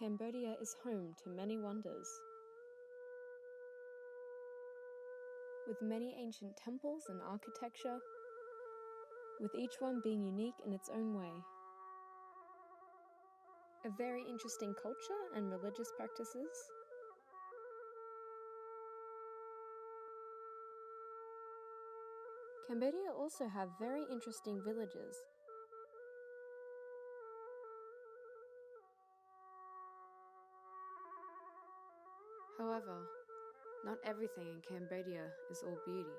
Cambodia is home to many wonders, with many ancient temples and architecture, with each one being unique in its own way. A very interesting culture and religious practices. Cambodia also have very interesting villages. However, not everything in Cambodia is all beauty.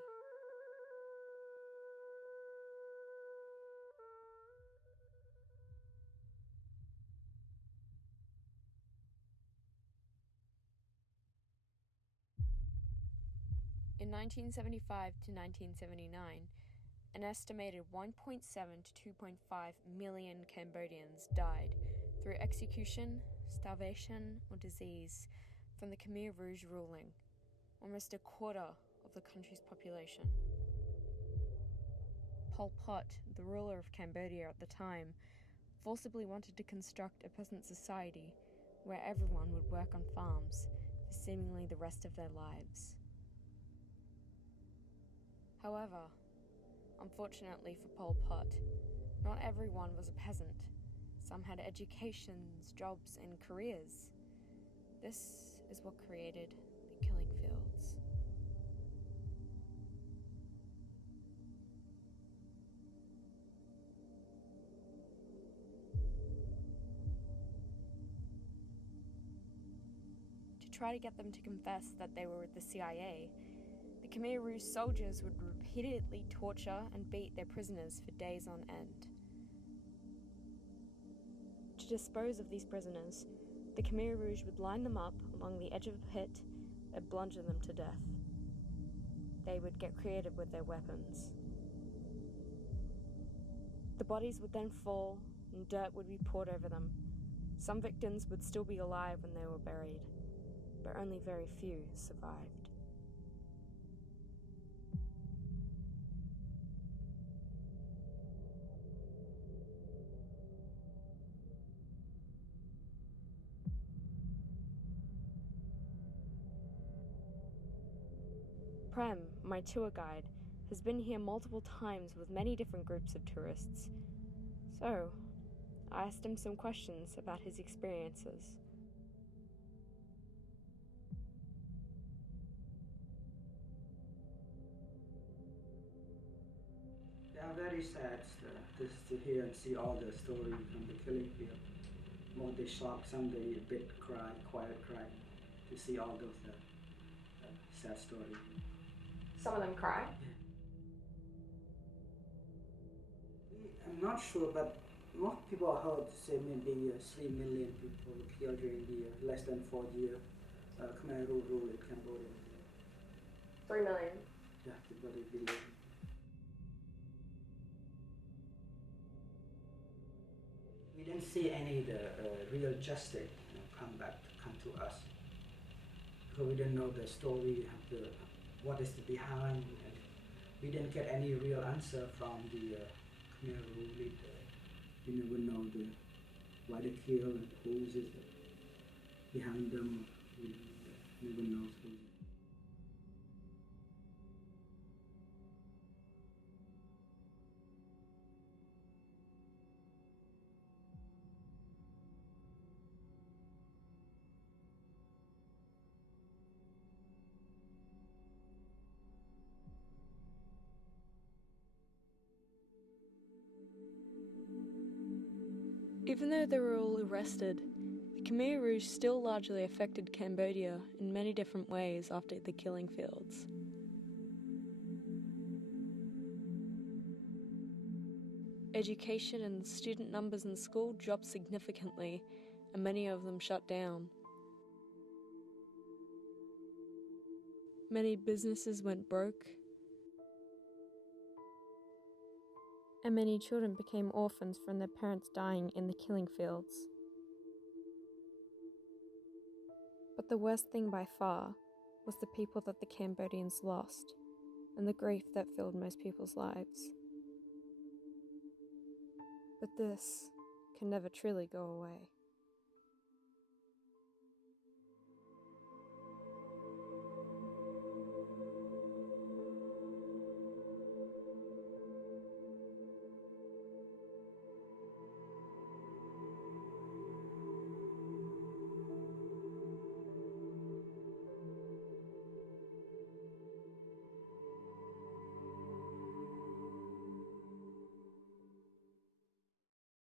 In 1975 to 1979, an estimated 1.7 to 2.5 million Cambodians died through execution, starvation, or disease from the Khmer Rouge ruling, almost a quarter of the country's population. Pol Pot, the ruler of Cambodia at the time, forcibly wanted to construct a peasant society where everyone would work on farms for seemingly the rest of their lives. However, unfortunately for Pol Pot, not everyone was a peasant. Some had educations, jobs, and careers. This is what created the killing fields. To try to get them to confess that they were with the CIA, the Khmer Rouge soldiers would repeatedly torture and beat their prisoners for days on end. To dispose of these prisoners, the Khmer Rouge would line them up along the edge of a pit and bludgeon them to death. They would get creative with their weapons. The bodies would then fall and dirt would be poured over them. Some victims would still be alive when they were buried, but only very few survived. Prem, my tour guide, has been here multiple times with many different groups of tourists. So, I asked him some questions about his experiences. Yeah, very sad to hear and see all the story from the killing field. More they shock, some they a bit cry, quiet cry, to see all those sad stories. Some of them cry? Yeah. I'm not sure, but most people heard say maybe 3 million people were killed during the less than 4 year Khmer Rouge rule in Cambodia. 3 million. Yeah, everybody believe. We didn't see any the real justice come to us, because we didn't know the story, what is behind, and we didn't get any real answer from the Khmer Rouge leader. We never know why they kill and who is behind them. We never know who. Even though they were all arrested, the Khmer Rouge still largely affected Cambodia in many different ways after the killing fields. Education and student numbers in school dropped significantly, and many of them shut down. Many businesses went broke, and many children became orphans from their parents dying in the killing fields. But the worst thing by far was the people that the Cambodians lost, and the grief that filled most people's lives. But this can never truly go away.